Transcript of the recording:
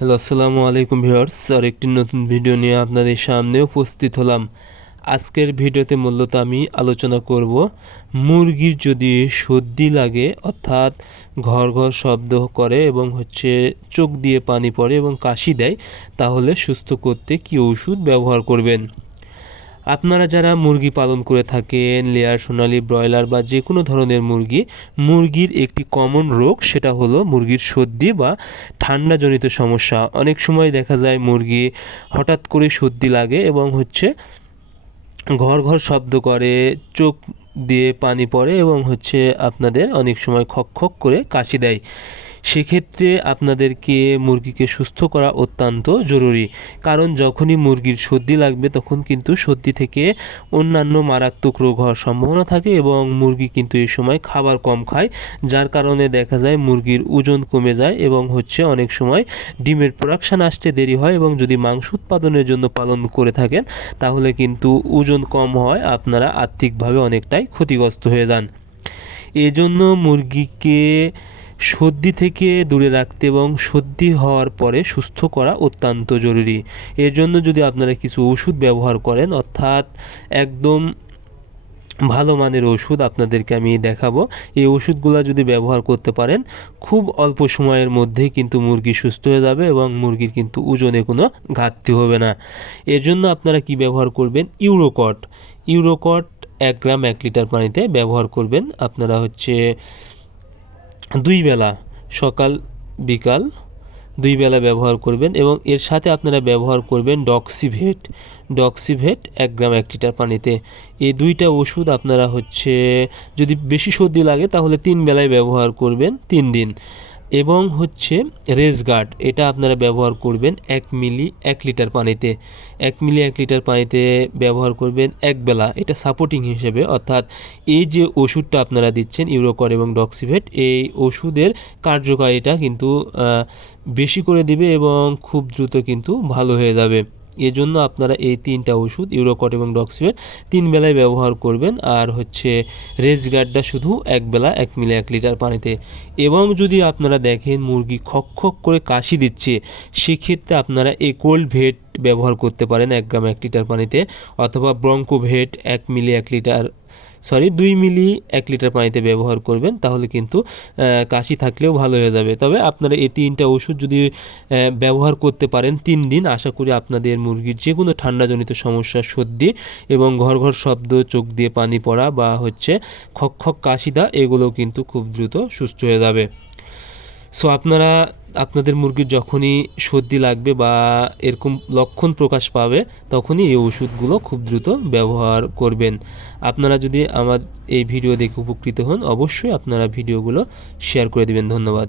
Hello, আসসালামু আলাইকুম viewers. আর একটি নতুন ভিডিও নিয়ে আপনাদের সামনে উপস্থিত হলাম। আজকের ভিডিওতে মূলত আমি আলোচনা করব মুরগির যদি সর্দি লাগে, অর্থাৎ ঘর ঘর শব্দ করে এবং চোখ দিয়ে পানি পড়ে এবং কাশি দেয়, তাহলে সুস্থ করতে কী ওষুধ ব্যবহার করবেন। আপনারা যারা মুরগি পালন করে থাকেন, লেয়ার, সোনালী, ব্রয়লার বা যে কোনো ধরনের মুরগির একটি কমন রোগ, সেটা হলো মুরগির সর্দি বা ঠান্ডাজনিত সমস্যা। অনেক সময় দেখা যায় মুরগি হঠাৎ করে সর্দি লাগে এবং ঘর ঘর শব্দ করে, চোখ দিয়ে পানি পড়ে এবং আপনাদের অনেক সময় খক খক করে কাশি দেয়। সেক্ষেত্রে আপনাদেরকে মুরগিকে সুস্থ করা অত্যন্ত জরুরি, কারণ যখনই মুরগির সর্দি লাগবে তখন কিন্তু সর্দি থেকে অন্যান্য মারাত্মক রোগ হওয়ার সম্ভাবনা থাকে এবং মুরগি কিন্তু এই সময় খাবার কম খায়, যার কারণে দেখা যায় মুরগির ওজন কমে যায় এবং অনেক সময় ডিমের প্রোডাকশান আসতে দেরি হয়। এবং যদি মাংস উৎপাদনের জন্য পালন করে থাকেন তাহলে কিন্তু ওজন কম হয়, আপনারা আর্থিকভাবে অনেকটাই ক্ষতিগ্রস্ত হয়ে যান। এজন্য মুরগিকে সর্দি থেকে দূরে রাখতে এবং সর্দি হওয়ার পরে সুস্থ করা অত্যন্ত জরুরি। এর জন্য যদি আপনারা কিছু ওষুধ ব্যবহার করেন, অর্থাৎ একদম ভালো মানের ওষুধ আপনাদেরকে আমি দেখাবো, এই ওষুধগুলো যদি ব্যবহার করতে পারেন খুব অল্প সময়ের মধ্যেই কিন্তু মুরগি সুস্থ হয়ে যাবে এবং মুরগির কিন্তু ওজনে কোনো ঘাটতি হবে না। এর জন্য আপনারা কি ব্যবহার করবেন? ইউরোকট 1 গ্রাম 1 লিটার পানিতে ব্যবহার করবেন। আপনারা 2 বেলা, সকাল বিকাল 2 বেলা ব্যবহার করবেন এবং এর সাথে আপনারা ব্যবহার করবেন ডক্সিভেট 1 গ্রাম 1 লিটার পানিতে। এই দুইটা ওষুধ আপনারা যদি বেশি সর্দি লাগে তাহলে 3 বেলায় ব্যবহার করবেন 3 দিন। এবং রেজগার্ড, এটা আপনারা ব্যবহার করবেন 1 মিলি 1 লিটার পানিতে। 1 মিলি 1 লিটার পানিতে ব্যবহার করবেন 1 বেলা, এটা সাপোর্টিং হিসেবে। অর্থাৎ এই যে ওষুধটা আপনারা দিচ্ছেন ইউরোকট এবং ডক্সিভেট, এই ওষুধের কার্যকারিতা কিন্তু বেশি করে দিবে এবং খুব দ্রুত কিন্তু ভালো হয়ে যাবে। এজন্য আপনারা এই 3টা ওষুধ ইউরোকট এবং ডক্সিভেট 3 বেলায় ব্যবহার করবেন। আর রেজগার্ডটা শুধু 1 বেলা 1 মিলি 1 লিটার পানিতে। এবং যদি আপনারা দেখেন মুরগি খক খক করে কাশি দিচ্ছে, সেক্ষেত্রে আপনারা কোল্ডভেট ব্যবহার করতে পারেন 1 গ্রাম 1 লিটার পানিতে, অথবা ব্রঙ্কোভেট 2 মিলি 1 লিটার পানিতে ব্যবহার করবেন, তাহলে কিন্তু কাশি থাকলেও ভালো হয়ে যাবে। তবে আপনারা এই 3টা ওষুধ যদি ব্যবহার করতে পারেন 3 দিন, আশা করি আপনাদের মুরগির যে কোনো ঠান্ডাজনিত সমস্যা, সর্দি এবং ঘর ঘর শব্দ, চোখ দিয়ে পানি পড়া বা খক খক কাশি দেওয়া, এগুলো কিন্তু খুব দ্রুত সুস্থ হয়ে যাবে। সো আপনারা আপনাদের মুরগির যখনই সর্দি লাগবে বা এরকম লক্ষণ প্রকাশ পাবে, তখনই এই ওষুধগুলো খুব দ্রুত ব্যবহার করবেন। আপনারা যদি আমার এই ভিডিও দেখে উপকৃত হন, অবশ্যই আপনারা ভিডিওগুলো শেয়ার করে দিবেন। ধন্যবাদ।